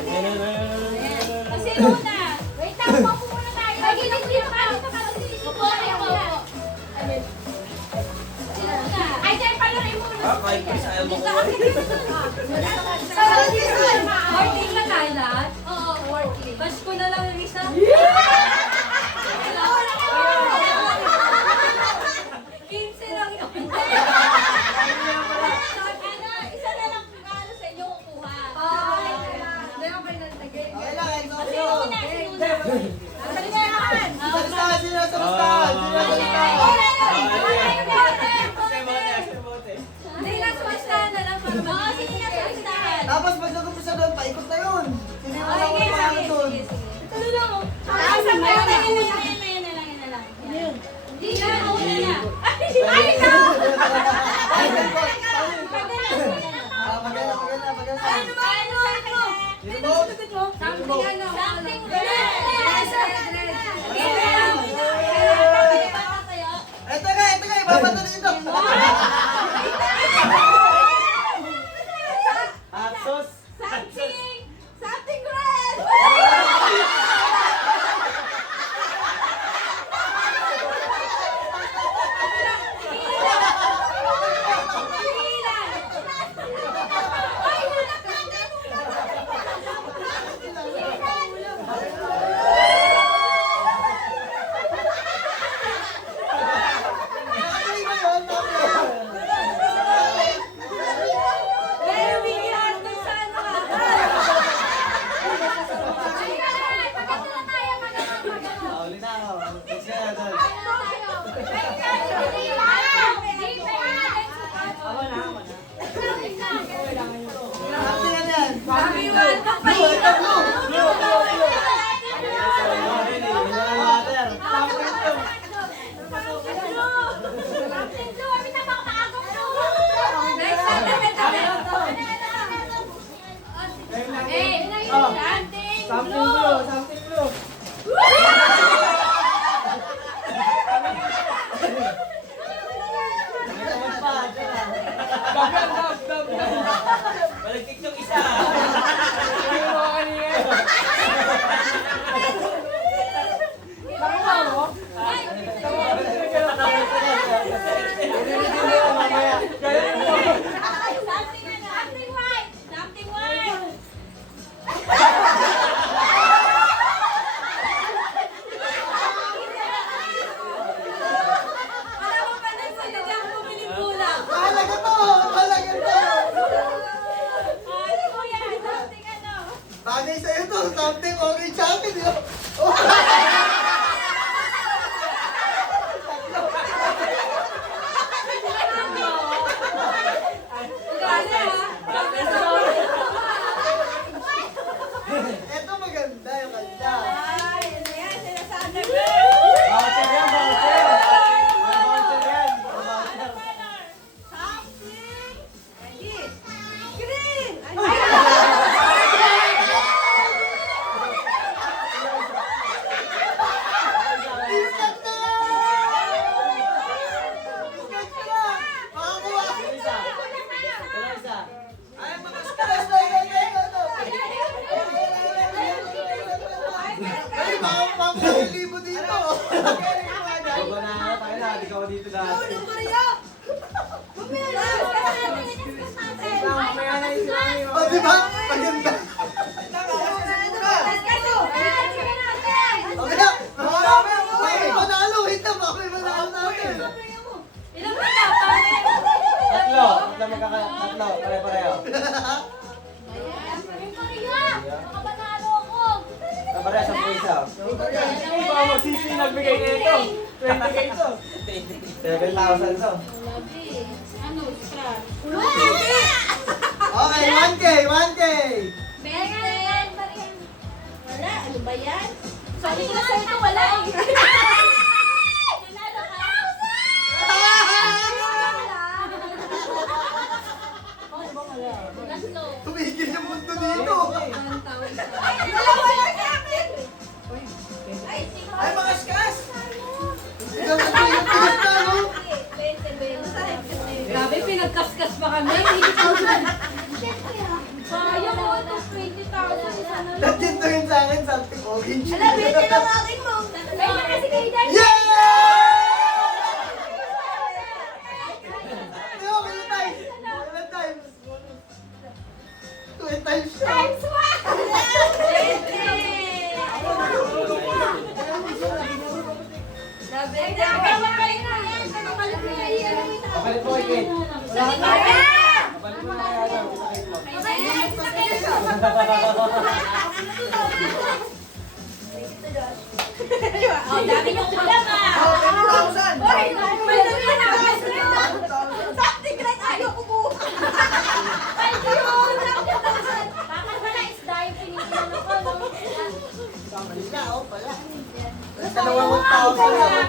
Kasi muna. Wait lang, upo muna tayo. Ay, gilid dito ka. Upo, upo. Ay, dyan, palarin muna. Kahit pa sa mo ko. Working na tayo lahat? Oo, working. Bash ko na lang yung isa. 15 lang yun. Isa na lang regalo sa inyo kukuha. Hindi ako kayo nalagay. Hindi lang sumastahan na lang. Sige na sumastahan. Tapos pag nag-umpisa doon, paikot na yun. Hindi mo na Sige, ako doon. sige. Ito na lang. Ayan na lang. Hindi na, una na. Ay, ikaw! Maganda. Ano? Something ano? Something red. Ito nga, ibabato dito. Atsos. Something red. Nakakali ba yun? Pero winnie heart ng sana ka. Uli na ako. Kasi na doon. Something ano yan? Sabi mo, ito pa Blue, yun. ito blue. Water. Something blue. Something blue. Naman pa, dyan ah. Balagtik yung isa. Mahalaga to! Mahalaga to! Bagay sa'yo to! Something okay champion! Di ba? Oh! Ito maganda yung kanta. Voucher yan! Voucher! Voucher yan! Voucher. Instant na yan! Instant na yan! Makakuha! Isa! Wala isa! Ay, mga stress na yan! Ay, makakuha yung libo dito! Baba na ako, tayo na. Hindi ka ako dito dati. O, di ba? Maganda! Okay na! May manalo! Wait na! Baka may manalo natin! Tatlo! Tatlo! Pare-pareho! Pare-pareho sa puwisa. Hindi pa magsisi nagbigay na ito. 20k ito. 7,000 to. Okay, 1K! 1K! Wala, ano ba yan? Sabi ko na sa'yo ito, wala eh. Nanalo ka? Tatlo. Tumigil yung mundo dito! Dalawa lang sa akin! Ay, mga skas! Ikaw na tayo yung tigas na, no? Grabe, pinagkaskas pa kami. 80,000. Sayang mo ito, 20,000 isa. akin, something orange. Alam, bete lang akin mo. Ayun na kasi kayo dyan. Yeah! Yo, ilan times? Ilan times? 2 times siya. Times one! Ay, nakakawa kayo na yan. Tanong ka lang na iyan. Kapalit mo, Igit. Sige na! Kapalit mo na kaya daw. Oh, dami niyong kulang ah! Oh, 10,000. Hoy, may dami na something like ayaw ko buo. Ay, yun! Bakit wala isda yung pinipinan ko, no? Wala, oh, wala. Dalawang 1,000 lang.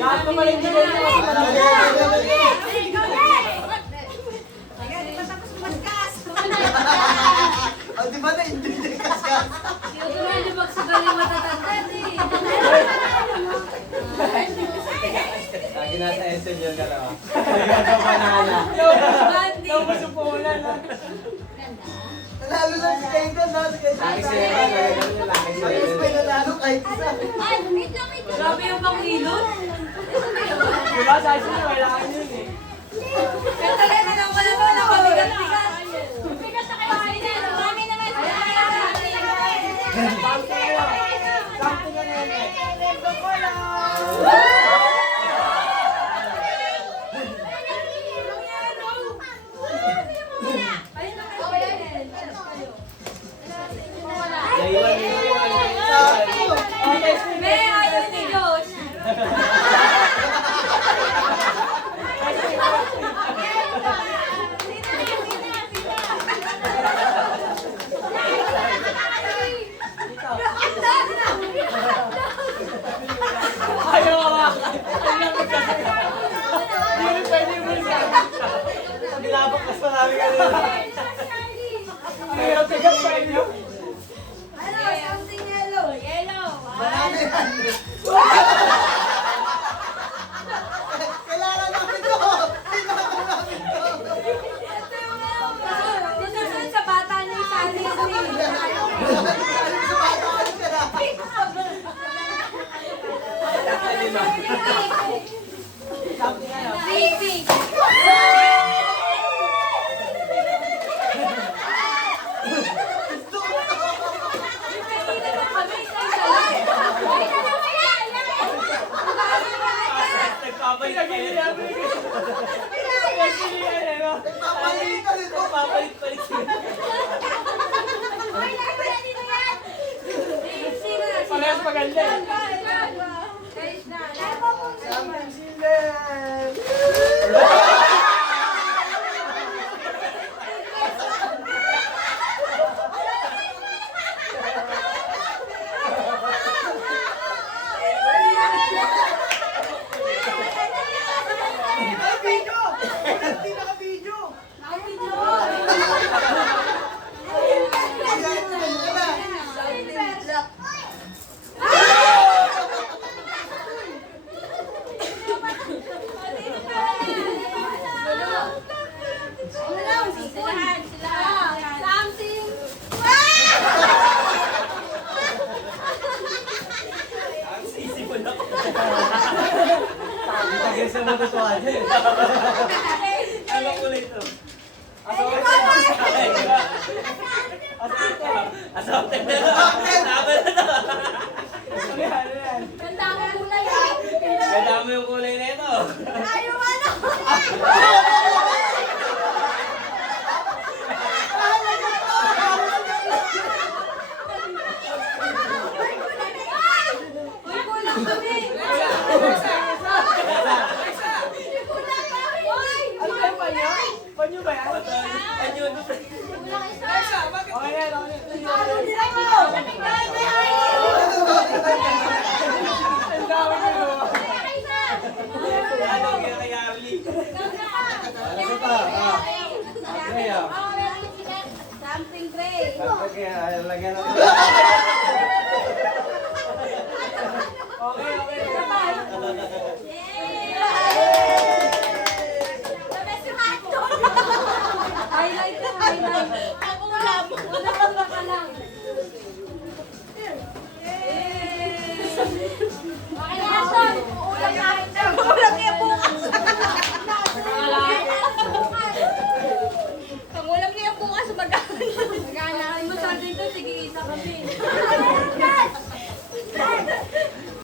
Lahat ko pala yung bigay niya kasi parang Oh, di ba na-enjoy na yung kaskas? Lagi nasa SM yung dalawa. Tapos yung puhunan na. Nanalo lang si Kenton, no? Si Kenton. Lagi sila yung lagi sila Ayos pa yung nanalo kahit isa. Grabe yung pangilot. Diba, sabi niya, kailangan yun eh. Pero talaga lang wala pa na mabigat-bigat. Bigat na kayo kanina. Mami naman. Something na yan eh. May ayaw ni Josh. Ayaw ka. Ang lamig kasi. Hindi rin pwede yung bulsa. Nilabak mas marami ka rin. Pero tigas pa inyo. Something yellow. Yellow. Banana yan. Kailangan namin to. Kailangan namin to. Susunod sa bata ni Sally. Galing sa bata ka rin sila. Baby. Nagpapalit ka yun. Nagpapalit eh, no? Nagpapalit ka rin to. Papalit-palit sila. Parehas maganda eh. Something silent. Ay, video! Hindi naka-video! Isipon ako. Tagay sa mga totoo dyan. Ano kulay ito? Asote. Asote. Tama na to. Ano yan, ano yan? Ganda mo yung kulay na ito. Ano ba yung panyo? Panyo ba yan? Anyo, Okay na yan, okay na yan.